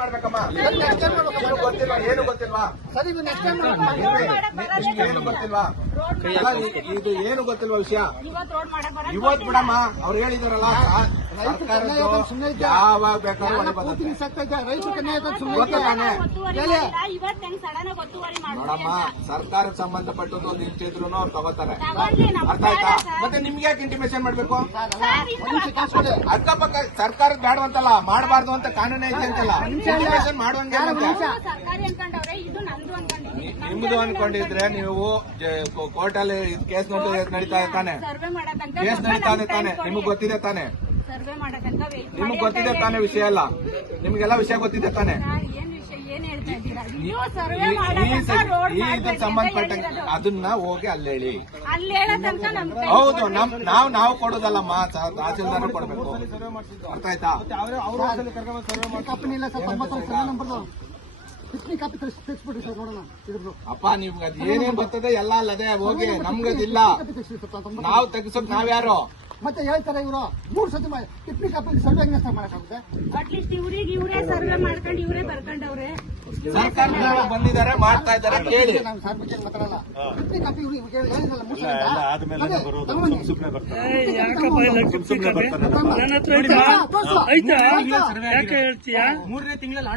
ಮಾಡ್ಬೇಕಮ್ಮ. ಗೊತ್ತಿಲ್ವಾ? ಏನು ಗೊತ್ತಿಲ್ವಾ? ಏನು ಗೊತ್ತಿಲ್ವಾ? ಇದು ಏನು ಗೊತ್ತಿಲ್ವಾ ವಿಷಯ? ಇವತ್ತು ಬಿಡಮ್ಮ, ಅವ್ರು ಹೇಳಿದಾರಲ್ಲ ಯಾವಾಗ ಬೇಕಾದ್ರೂ ನೋಡಮ್ಮ, ಸರ್ಕಾರಕ್ಕೆ ಸಂಬಂಧಪಟ್ಟದ್ದು ಒಂದು ನಿಂತಿದ್ರು ಅವ್ರು ತಗೋತಾರೆ. ಅರ್ಥ ಆಯ್ತಾ? ಮತ್ತೆ ನಿಮ್ಗೆ ಯಾಕೆ ಇಂಟಿಮೇಷನ್ ಮಾಡ್ಬೇಕು? ಅಕ್ಕಪಕ್ಕ ಸರ್ಕಾರಕ್ಕೆ ಬೇಡವಂತಲ್ಲ, ಮಾಡಬಾರ್ದು ಅಂತ ಕಾನೂನು ಐತೆ ಅಂತಲ್ಲ, ಇಂಟಿಮೇಷನ್ ಮಾಡುವಂಗೆ. ನಿಮ್ದು ಅನ್ಕೊಂಡಿದ್ರೆ ನೀವು ಕೋರ್ಟಲ್ಲಿ ಕೇಸ್ ನಡೀತಾ ಇದೆ ತಾನೆ? ಕೇಸ್ ನಡೀತಾ ಇದೆ ತಾನೆ? ನಿಮಗ್ ಗೊತ್ತಿದೆ ತಾನೆ? ನಿಮಗ್ ಗೊತ್ತಿದೆ ತಾನೆ ವಿಷಯ ಎಲ್ಲ? ನಿಮ್ಗೆಲ್ಲ ವಿಷಯ ಗೊತ್ತಿದೆ ತಾನೆ? ಇದಕ್ಕೆ ಸಂಬಂಧಪಟ್ಟ ಅದನ್ನ ಹೋಗಿ ಅಲ್ಲಿ ಹೇಳಿ. ಹೌದು, ನಾವು ಕೊಡೋದಲ್ಲಮ್ಮ, ತಹಸೀಲ್ದಾರ್ ಕೊಡ್ಬೇಕು. ಅರ್ಥ ಆಯ್ತಾ? ಅಪ್ಪ ನಿಮ್ಗೆ ಅದ್ ಏನೇನ್ ಬರ್ತದೆ ಎಲ್ಲ ಅಲ್ಲದೆ ಹೋಗಿ, ನಮ್ಗದಿಲ್ಲ. ನಾವು ತೆಗಿಸೋಕ್ ನಾವ್ಯಾರು? ಮತ್ತೆ ಹೇಳ್ತಾರೆ ಇವರು 3 ಸತಿ ಟಿಪ್ಪಣಿ ಕಾಪಿ ಸರ್ವೆ ಮಾಡಕ್ಕಾಗುತ್ತೆ. ಅಟ್ಲೀಸ್ಟ್ ಇವ್ರಿಗೆ ಇವರೇ ಸರ್ವೆ ಮಾಡ್ಕೊಂಡು ಇವರೇ ಬರ್ಕೊಂಡವ್ರೆ. ಸರ್ಕಾರ ಬಂದಿದ್ದಾರೆ, ಮಾಡ್ತಾ ಇದ್ದಾರೆ, ಕೇಳಿ. ನಾವು ಸಾರ್ವಜನಿಕ ಮಾತಾಡಲ್ಲ. ಟಿಪ್ಪಣಿ ಕಾಪಿ ಹೇಳಿದ್ರಲ್ಲ ಮೂರನೇ ತಿಂಗಳಲ್ಲಿ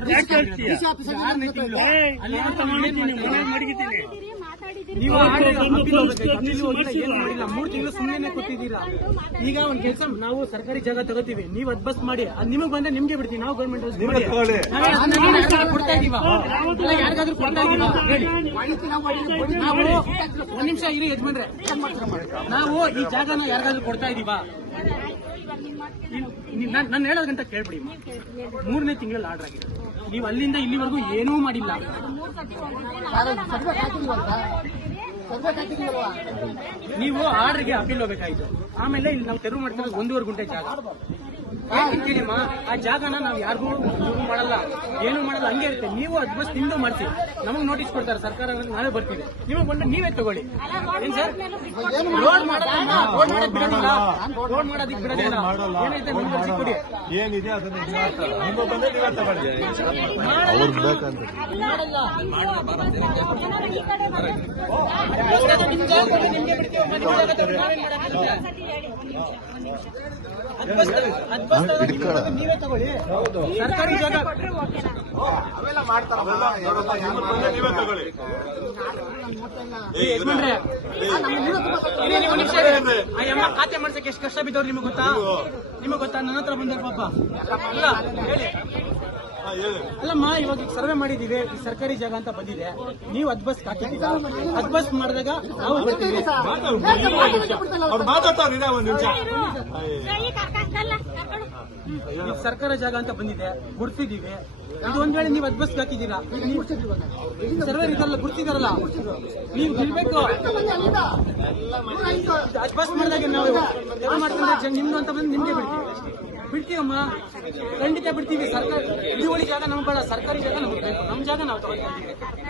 ನೀವು 3 ತಿಂಗಳು ಸುಮ್ಮನೆ ಕೂತಿದ್ದೀರಾ. ಈಗ ಒಂದ್ ಕೆಲಸ, ನಾವು ಸರ್ಕಾರಿ ಜಾಗ ತಗೋತೀವಿ, ನೀವು ಅದ್ ಬಸ್ ಮಾಡಿ, ಅದ್ ನಿಮಗ್ ಬಂದ್ರೆ ನಿಮ್ಗೆ ಬಿಡ್ತೀವಿ. ನಾವು ಗೌರ್ಮೆಂಟ್ ಕೊಡ್ತಾ ಇದೀವ, ಯಾರಿಗಾದ್ರೂ ಕೊಡ್ತಾ ಇದೀವ ಹೇಳಿ. ನಾವು ಒಂದ್ ನಿಮಿಷ ಇರಿ ಯಜಮಾನ್ರೆ, ನಾವು ಈ ಜಾಗನ ಯಾರಿಗಾದ್ರೂ ಕೊಡ್ತಾ ಇದೀವ? ನಾನು ಹೇಳೋದಂತ ಕೇಳ್ಬಿಡಿ. 3ನೇ ತಿಂಗಳಲ್ಲಿ ಆರ್ಡರ್ ಆಗಿದೆ, ನೀವು ಅಲ್ಲಿಂದ ಇಲ್ಲಿವರೆಗೂ ಏನೂ ಮಾಡಿಲ್ಲ. ನೀವು ಆರ್ಡರ್ಗೆ ಅಪೀಲ್ ಹೋಗ್ಬೇಕಾಯ್ತು. ಆಮೇಲೆ ಇಲ್ಲಿ ನಾವು ತೆರವು ಮಾಡ್ತಿರೋದು 1.5 ಗುಂಟೆ ಜಾಗ. ಕೇಳಿಮ್ಮ, ಆ ಜಾಗನ ನಾವು ಯಾರಿಗೂ ಮಾಡಲ್ಲ, ಏನು ಮಾಡಲ್ಲ, ಹಂಗೆ ಇರುತ್ತೆ. ನೀವು ಅದ್ ಬಸ್ ನಿಮ್ದು ಮಾಡಿಸಿ, ನಮಗ್ ನೋಟಿಸ್ ಕೊಡ್ತಾರೆ ಸರ್ಕಾರ, ನಾವೇ ಬರ್ತೀವಿ. ನಿಮಗ್ ಬಂದ್ರೆ ನೀವೇ ತಗೊಳ್ಳಿ. ಏನ್ ಸರ್, ರೋಡ್ ಮಾಡೋದಕ್ಕೆ ಬಿಡೋದಿಲ್ಲ, ರೋಡ್ ಮಾಡೋದಕ್ಕೆ ಬಿಡೋದಿಲ್ಲ. ಏನೈತೆ ನಮ್ಗೆ ಅರ್ಜಿ ಕೊಡಿ, ಏನಿದೆ ಅದನ್ನ ನಿಮ್ಮ ಬಂದ್ರೆ ನೀವೇ ತಗೊಳ್ಳಿ. ನೀವೇ ತಗೊಳ್ಳಿ. ಸರ್ಕಾರಿ ಜಾಗ ಅವೆಲ್ಲ ಮಾಡ್ತಾರಲ್ಲ, ನೀವೇ ತಗೊಳ್ಳಿ. ಯಜಮಾನ್ರೆ, ಖಾತೆ ಮಾಡ್ಸಕ್ಕೆ ಎಷ್ಟು ಕಷ್ಟ ಬಿದ್ದವ್ರು ನಿಮಗೆ ಗೊತ್ತಾ? ನನ್ನ ಹತ್ರ ಬಂದ ಪಾಪ ಅಲ್ಲ ಹೇಳಿ. ಅಲ್ಲಮ್ಮ, ಇವಾಗ ಸರ್ವೆ ಮಾಡಿದೀವಿ, ಈ ಸರ್ಕಾರಿ ಜಾಗ ಅಂತ ಬಂದಿದೆ, ನೀವು ಅದ್ ಬಸ್ ಹಾಕಿದ್ದೀರಾ. ಅದ್ ಬಸ್ ಮಾಡಿದಾಗ ನಾವು ಬರ್ತೀವಿ. ಅವ್ರು ಮಾತಾಡ್ತಾವ್ರಿ ಒಂದ್ ನಿಮಿಷ. ಸರ್ಕಾರ ಜಾಗ ಅಂತ ಬಂದಿದೆ, ಗುರ್ತಿದೀವಿ. ಇದು ಒಂದ್ ವೇಳೆ ನೀವು ಅದ್ ಬಸ್ ಹಾಕಿದ್ದೀರಾ, ಸರ್ವೆ ಇದಲ್ಲ ಗುರ್ತಿದಾರಲ್ಲ, ನೀವು ನಿಲ್ಬೇಕು. ಅದ್ ಬಸ್ ಮಾಡಿದಾಗ ನಾವು ಮಾಡ್ಕೊಂಡ್ರೆ ನಿಮ್ದು ಅಂತ ಬಂದು ನಿಮ್ಗೆ ಬಿಡ್ತೀವಮ್ಮ, ಖಂಡಿತ ಬಿಡ್ತೀವಿ. ಸರ್ಕಾರ ಹಿಡುವಳಿ ಜಾಗ ನಮ್ಗೆ ಬೇಡ, ಸರ್ಕಾರಿ ಜಾಗ ನಮ್ಗೆ ಬೇಕು. ನಮ್ ಜಾಗ ನಾವು ತಗೊಳ್ತೀವಿ.